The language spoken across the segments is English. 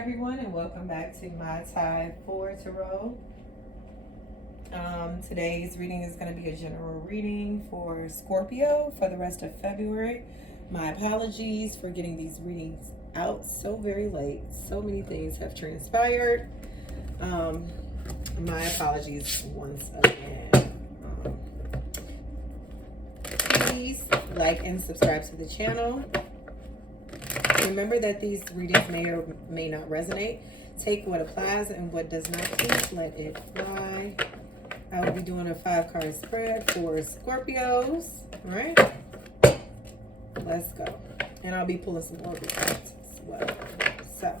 everyone, and welcome back to my Thai 4 Tarot. Today's reading is going to be a general reading for Scorpio for the rest of February. My apologies for getting these readings out so very late. So many things have transpired. My apologies once again. Please like and subscribe to the channel. Remember that these readings may or may not resonate. Take what applies and what does not, please let it fly. I will be doing a 5-card spread for Scorpios. All right, let's go. And I'll be pulling some oracle cards as well. So,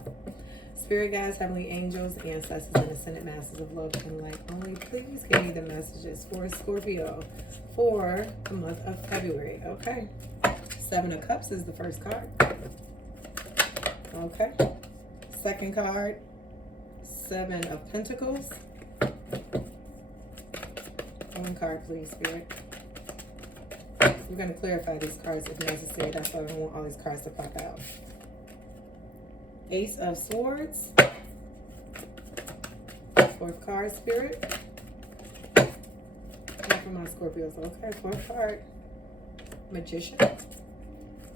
Spirit guides, heavenly angels, ancestors, and ascended masters of love and light only, please give me the messages for Scorpio for the month of February. Okay. 7 of Cups is the first card. Okay. Second card, 7 of Pentacles. One card, please, Spirit. We're going to clarify these cards if necessary. That's why I want all these cards to pop out. Ace of Swords. Fourth card, Spirit. And for my Scorpios. Okay, fourth card. Magician.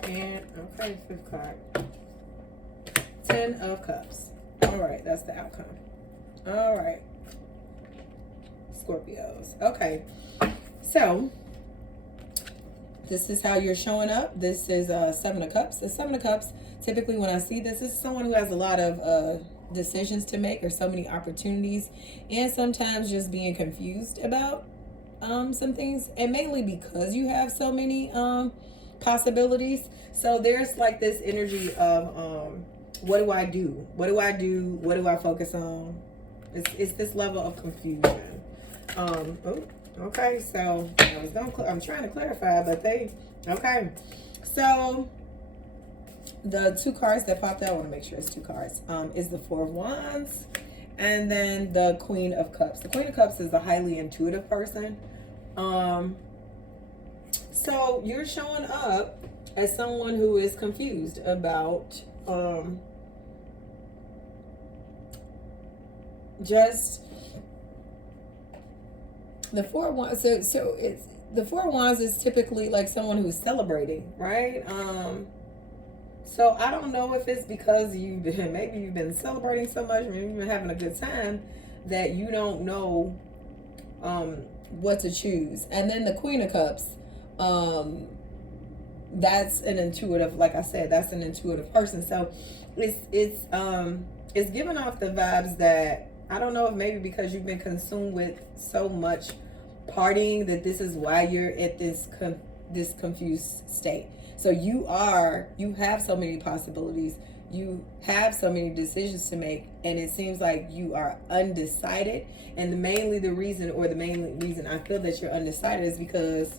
And, okay, fifth card. 10 of Cups. All right, that's the outcome. All right. Scorpios. Okay. So, this is how you're showing up. This is 7 of Cups. The 7 of Cups, typically when I see this is someone who has a lot of decisions to make or so many opportunities, and sometimes just being confused about some things, and mainly because you have so many possibilities. So there's like this energy of what do I do? What do I do? What do I focus on? It's this level of confusion. Okay, so I'm trying to clarify, but okay. So the 2 cards that popped out, I want to make sure it's 2 cards, is the 4 of Wands and then the Queen of Cups. The Queen of Cups is a highly intuitive person. So you're showing up as someone who is confused about just the 4 of Wands. So it's the 4 of Wands is typically like someone who's celebrating, right? So I don't know if it's because maybe you've been celebrating so much, maybe you've been having a good time that you don't know what to choose. And then the Queen of Cups, that's an intuitive, like I said, that's an intuitive person. So it's giving off the vibes that, I don't know if maybe because you've been consumed with so much partying that this is why you're at this confused state. So you have so many possibilities, you have so many decisions to make, and it seems like you are undecided. And the main reason I feel that you're undecided is because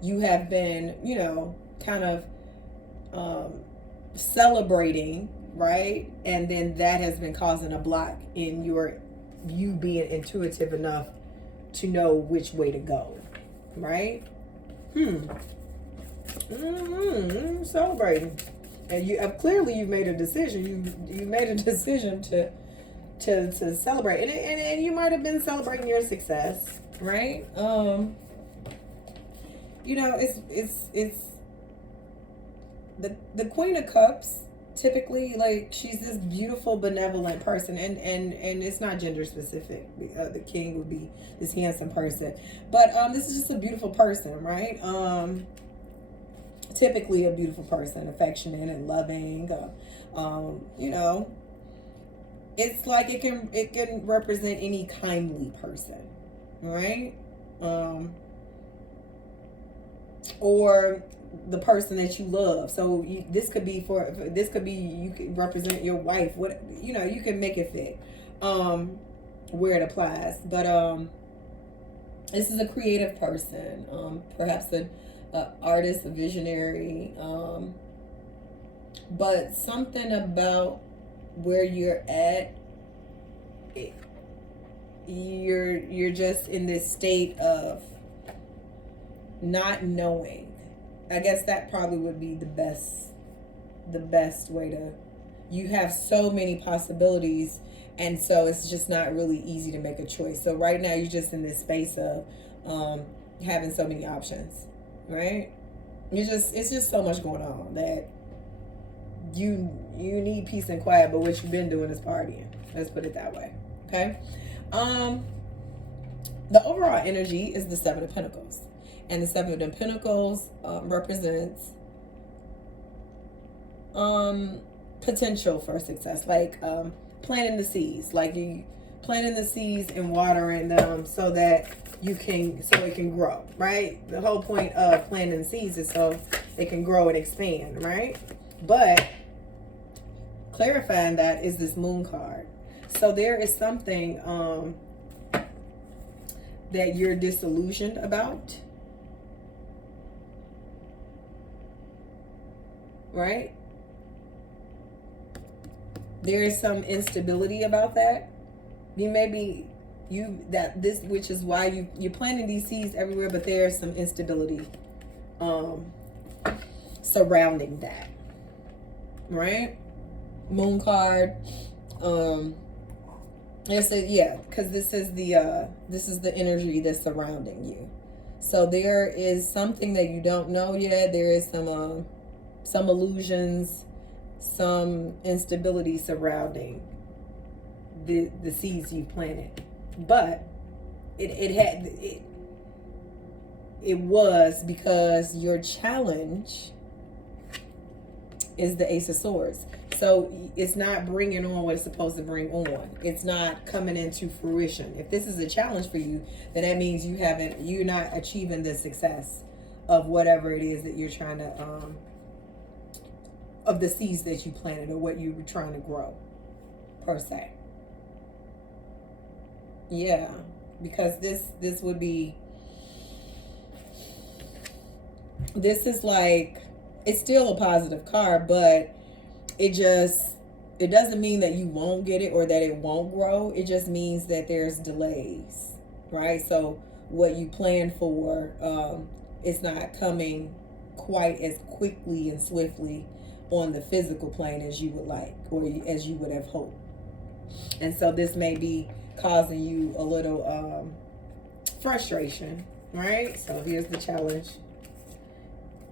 you have been, kind of celebrating, right? And then that has been causing a block in you being intuitive enough to know which way to go, right? Celebrating. And you've made a decision. You made a decision to celebrate, and you might have been celebrating your success, right? It's the Queen of Cups. Typically, like, she's this beautiful, benevolent person, and it's not gender specific. The king would be this handsome person, but this is just a beautiful person, right? Typically a beautiful person, affectionate and loving. It's like it can represent any kindly person, right? Or the person that you love. So this could be you could represent your wife. You can make it fit where it applies. But this is a creative person, perhaps an artist, a visionary, but something about where you're at, you're just in this state of not knowing. I guess that probably would be the best way to you have so many possibilities, and so it's just not really easy to make a choice. So right now you're just in this space of having so many options, right? It's just so much going on that you need peace and quiet, but what you've been doing is partying. Let's put it that way. Okay. The overall energy is the Seven of Pentacles, and the Seven of Pentacles represents potential for success, like planting the seeds, like you planting the seeds and watering them so that it can grow, right? The whole point of planting seeds is so it can grow and expand, right? But clarifying that is this Moon card. So there is something that you're disillusioned about, right? There is some instability about that. Which is why you're planting these seeds everywhere, but there's some instability surrounding that, right? Moon card. Because this is the energy that's surrounding you. So there is something that you don't know yet. There is some illusions, some instability surrounding the seeds you planted. But it was because your challenge is the Ace of Swords. So it's not bringing on what it's supposed to bring on. It's not coming into fruition. If this is a challenge for you, then that means you're not achieving the success of whatever it is that you're trying to, of the seeds that you planted or what you were trying to grow, per se. Yeah, because this is like, it's still a positive card, but it doesn't mean that you won't get it or that it won't grow. It just means that there's delays, right? So what you planned for, it's not coming quite as quickly and swiftly on the physical plane as you would like, or as you would have hoped. And so this may be causing you a little frustration, right? So here's the challenge.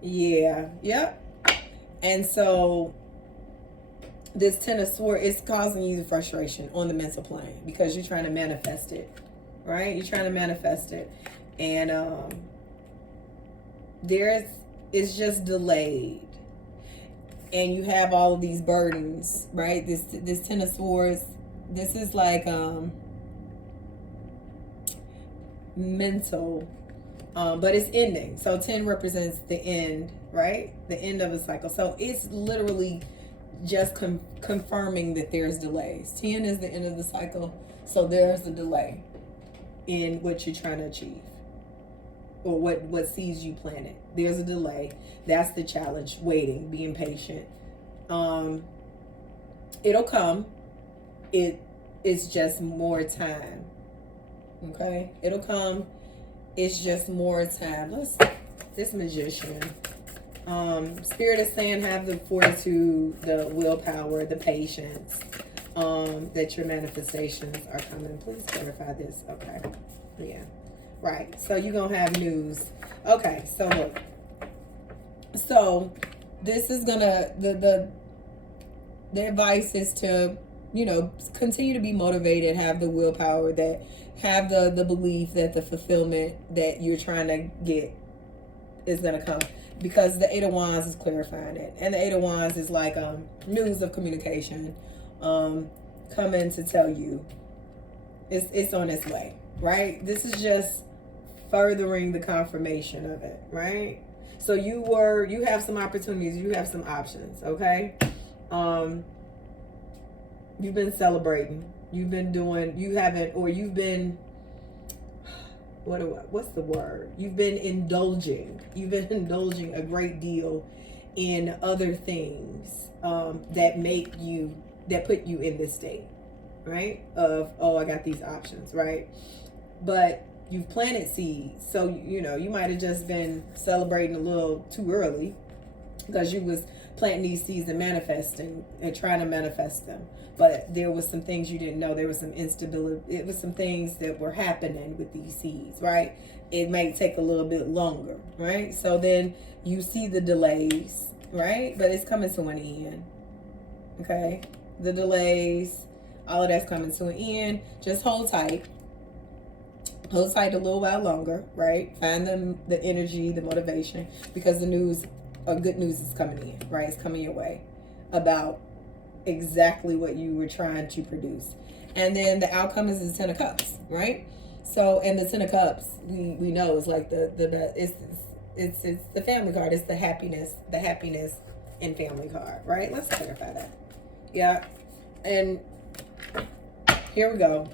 Yeah, yep. And so this Ten of Swords is causing you the frustration on the mental plane because you're trying to manifest it, right? You're trying to manifest it. And it's just delayed. And you have all of these burdens, right? This Ten of Swords, this is like mental, but it's ending. So 10 represents the end, right? The end of a cycle. So it's literally just confirming that there's delays. 10 is the end of the cycle. So there's a delay in what you're trying to achieve, or what seeds you planted. There's a delay. That's the challenge. Waiting, being patient. It'll come. It's just more time. Okay, it'll come. It's just more time. This Magician. Spirit is saying have the fortitude, the willpower, the patience, that your manifestations are coming. Please clarify this. Okay. Yeah. Right. So you're going to have news. Okay. So look. So this is going to, the advice is to, continue to be motivated, have the willpower, that have the belief that the fulfillment that you're trying to get is going to come. Because the Eight of Wands is clarifying it. And the Eight of Wands is like news of communication coming to tell you it's on its way, right? This is just furthering the confirmation of it, right? So you have some opportunities, you have some options, okay? You've been celebrating. You've been doing, what's the word? You've been indulging. You've been indulging a great deal in other things that put you in this state, right? Of, I got these options, right? But you've planted seeds. So, you might have just been celebrating a little too early because you was planting these seeds and manifesting and trying to manifest them. But there was some things you didn't know. There was some instability. It was some things that were happening with these seeds, right? It may take a little bit longer, right? So then you see the delays, right? But it's coming to an end, okay? The delays, all of that's coming to an end. Just hold tight. Hold tight a little while longer, right? Find the energy, the motivation, because the news, good news is coming in, right? It's coming your way about exactly what you were trying to produce. And then the outcome is the 10 of Cups, right? So, and the 10 of Cups, we know is like it's the family card. It's the happiness in family card, right? Let's clarify that. Yeah. And here we go.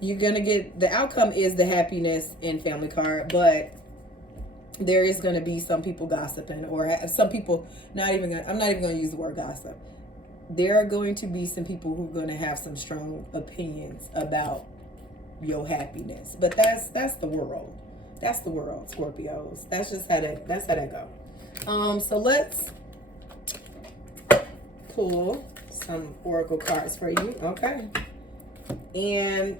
You're going to get, the outcome is the happiness in family card, but there is going to be some people gossiping, or some people I'm not even going to use the word gossip. There are going to be some people who are going to have some strong opinions about your happiness, but that's the world. That's the world, Scorpios. That's just how that go. So let's pull some oracle cards for you, okay? And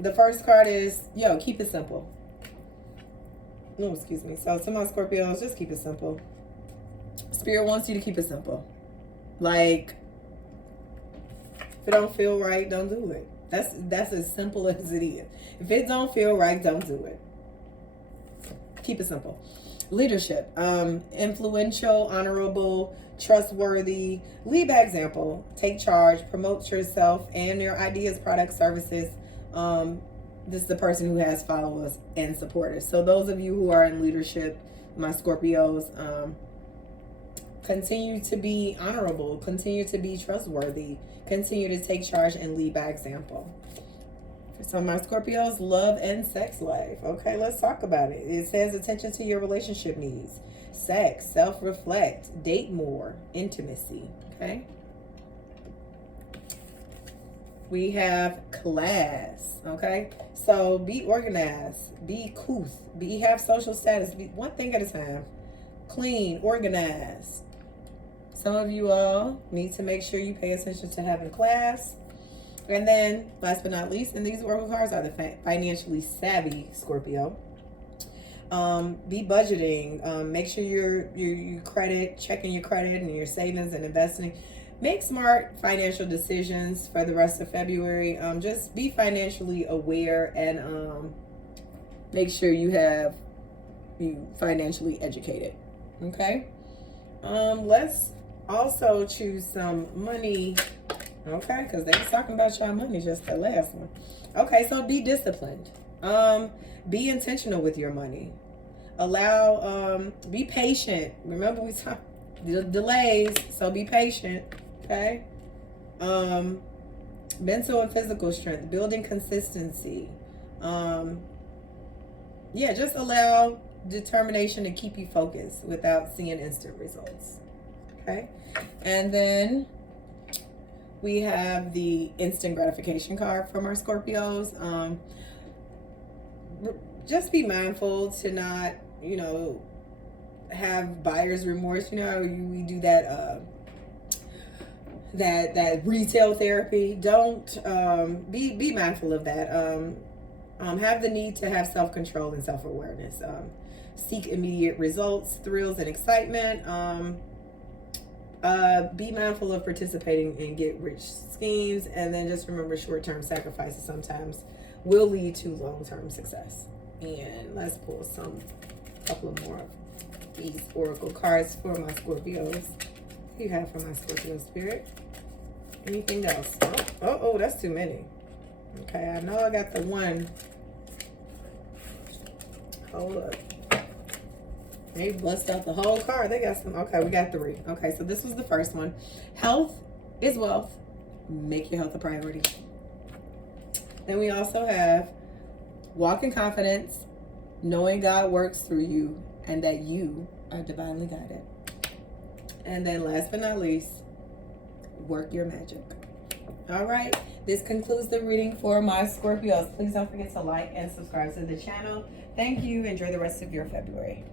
the first card is, keep it simple. No, excuse me. So to my Scorpios, just keep it simple. Spirit wants you to keep it simple. Like, if it don't feel right, don't do it. That's as simple as it is. If it don't feel right, don't do it. Keep it simple. Leadership. Influential, honorable, trustworthy. Lead by example. Take charge. Promote yourself and your ideas, products, services. This is the person who has followers and supporters. So those of you who are in leadership, my Scorpios, continue to be honorable, continue to be trustworthy, continue to take charge and lead by example. So my Scorpios, love and sex life. Okay, let's talk about it. It says attention to your relationship needs, sex, self-reflect, date more, intimacy. Okay. We have class, okay? So be organized, be couth, have social status, be one thing at a time. Clean, organized. Some of you all need to make sure you pay attention to having class. And then, last but not least, and these oracle cards are the financially savvy Scorpio. Be budgeting. Make sure you checking your credit and your savings and investing. Make smart financial decisions for the rest of February. Just be financially aware and make sure you financially educated. Okay. Let's also choose some money. Okay, because they was talking about y'all money just the last one. Okay, so be disciplined. Be intentional with your money. Be patient. Remember we talked delays, so be patient. Okay. Mental and physical strength, building consistency. Just allow determination to keep you focused without seeing instant results. Okay. And then we have the instant gratification card from our Scorpios. Just be mindful to not, have buyer's remorse. We do that that retail therapy. Don't be mindful of that. Have the need to have self-control and self-awareness. Seek immediate results, thrills, and excitement. Be mindful of participating in get-rich schemes, and then just remember short-term sacrifices sometimes will lead to long-term success. And let's pull a couple more of these oracle cards for my Scorpios. What do you have for my Scorpio spirit? Anything else? Oh, that's too many. Okay, I know I got the one. Hold up. They bust out the whole card. They got some. Okay, we got 3. Okay, so this was the first one. Health is wealth. Make your health a priority. Then we also have walk in confidence, knowing God works through you and that you are divinely guided. And then last but not least, work your magic. All right, this concludes the reading for my Scorpios. Please don't forget to like and subscribe to the channel. Thank you. Enjoy the rest of your February.